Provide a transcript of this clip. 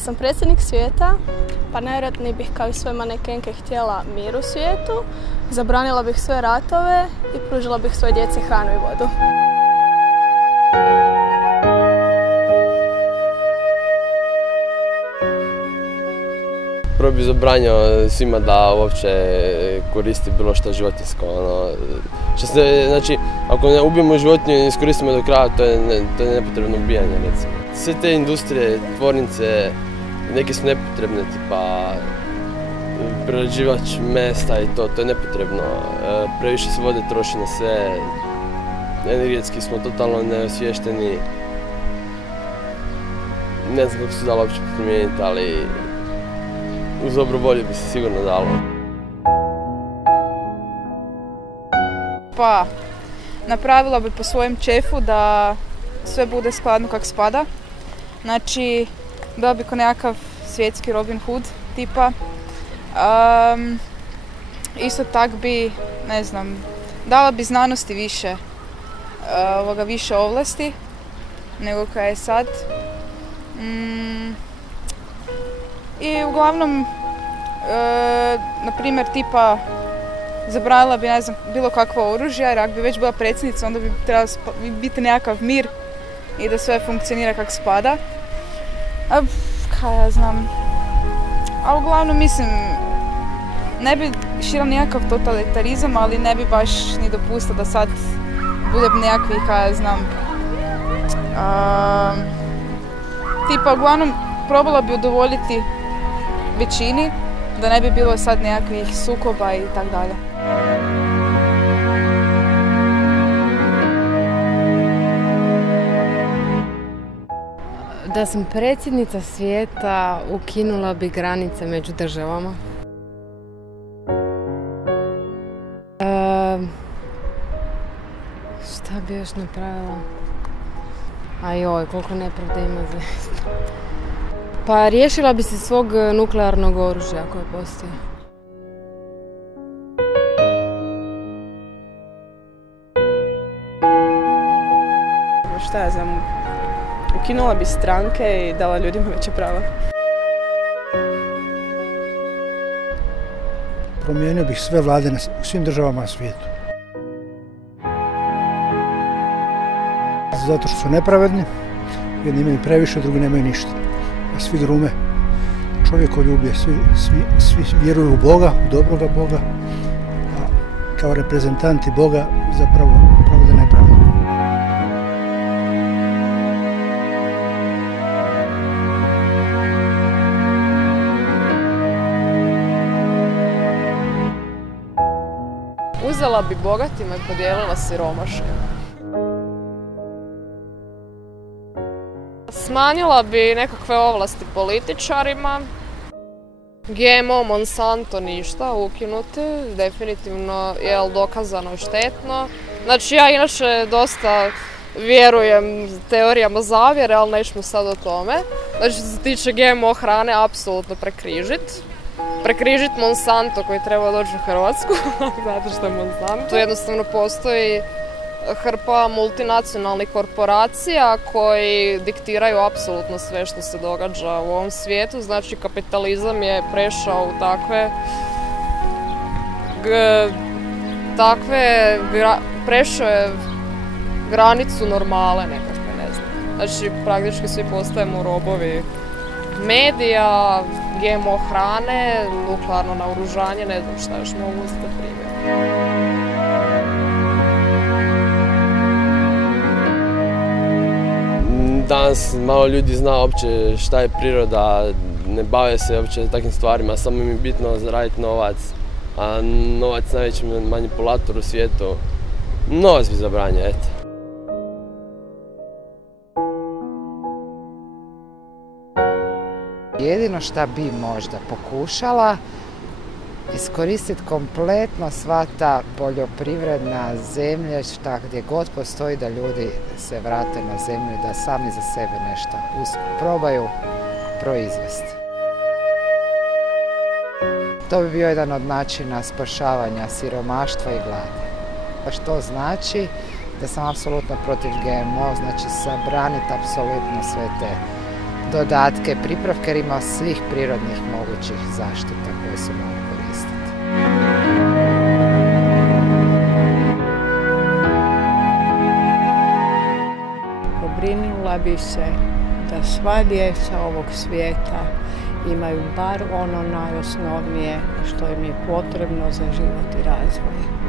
Da sam predsjednik svijeta, pa najvjerojatnije bih kao i sve manekenke htjela mir u svijetu, zabranila bih sve ratove i pružila bih svojoj djeci hranu i vodu. Prvo bih zabranio svima da uopće koristi bilo što životinjsko. Znači, ako ne ubijemo životinju i ne iskoristimo do kraja, to je nepotrebno ubijanje, recimo. Sve te industrije, tvornice, neke su nepotrebne, tipa prerađivač mesa i to je nepotrebno. Previše se vode troši na sve, energetski smo totalno neosviješteni. Ne znam kako se dalo uopće promijeniti, ali uz dobru volju bi se sigurno dalo. Pa, napravila bi po svojem čefu da sve bude skladno kak spada. Znači, bila bi ko nekakav svjetski Robin Hood tipa. Isto tak bi, ne znam, dala bi znanosti više, više ovlasti nego kaj je sad. I uglavnom, na primjer, tipa, zabranila bi, ne znam, bilo kakvo oružje, jer ako bi već bila predsjednica, onda bi trebalo biti nekakav mir i da sve funkcionira kako spada. Kaj ja znam. A uglavnom, mislim, ne bi širila nekakav totalitarizam, ali ne bi baš ni dopustila da sad bude nekakvi, kaj ja znam. Tipa, uglavnom, probala bi udovoljiti većini, da ne bi bilo sad nekakvih sukoba i tak dalje. Da sam predsjednica svijeta, ukinula bi granice među državama. Šta bi još napravila? Ajoj, koliko nepravde ima zaista. Pa riješila bi se svog nuklearnog oružja koje postoji. Šta ja znam, ukinula bi stranke i dala ljudima veće prava. Promijenio bih sve vlade u svim državama na svijetu. Zato što su nepravedni, jedni imaju previše, drugi nemaju ništa. A svi drume čovjekoljublje, svi vjeruju u Boga, u dobroga Boga, a kao reprezentanti Boga zapravo provode nepravdu. Uzela bi bogatima i podijelila siromašnima. Smanjila bi nekakve ovlasti političarima. GMO, Monsanto ništa, ukinuti, definitivno je dokazano štetno. Znači ja inače dosta vjerujem teorijama zavjere, ali nećemo sad o tome. Znači što se tiče GMO hrane, apsolutno prekrižit. Prekrižit Monsanto koji treba doći u Hrvatsku, zato što je Monsanto. Tu jednostavno postoji hrpa multinacionalnih korporacija koji diktiraju apsolutno sve što se događa u ovom svijetu. Znači kapitalizam je prešao u prešao je granicu normale nekakve, ne znam. Znači praktički svi postajemo robovi medija, GMO hrane, nuklearno naoružanje, ne znam šta još mogu uzeti primjer. Danas malo ljudi zna uopće šta je priroda, ne bave se uopće takvim stvarima, samo im je bitno zaraditi novac, a novac je najveći manipulator u svijetu. Novac bi zabranio, eto. Jedino šta bi možda pokušala iskoristiti kompletno sva ta poljoprivredna zemljišta gdje god postoji da ljudi se vrate na zemlju i da sami za sebe nešto probaju proizvesti. To bi bio jedan od načina spašavanja siromaštva i gladi. Što znači da sam apsolutno protiv GMO, znači zabraniti apsolutno sve te dodatke, pripravke, jer ima svih prirodnih mogućih zaštita koje se mogu koristiti. Pobrinula bi se da sva djeca ovog svijeta imaju bar ono najosnovnije što im je potrebno za život i razvoj.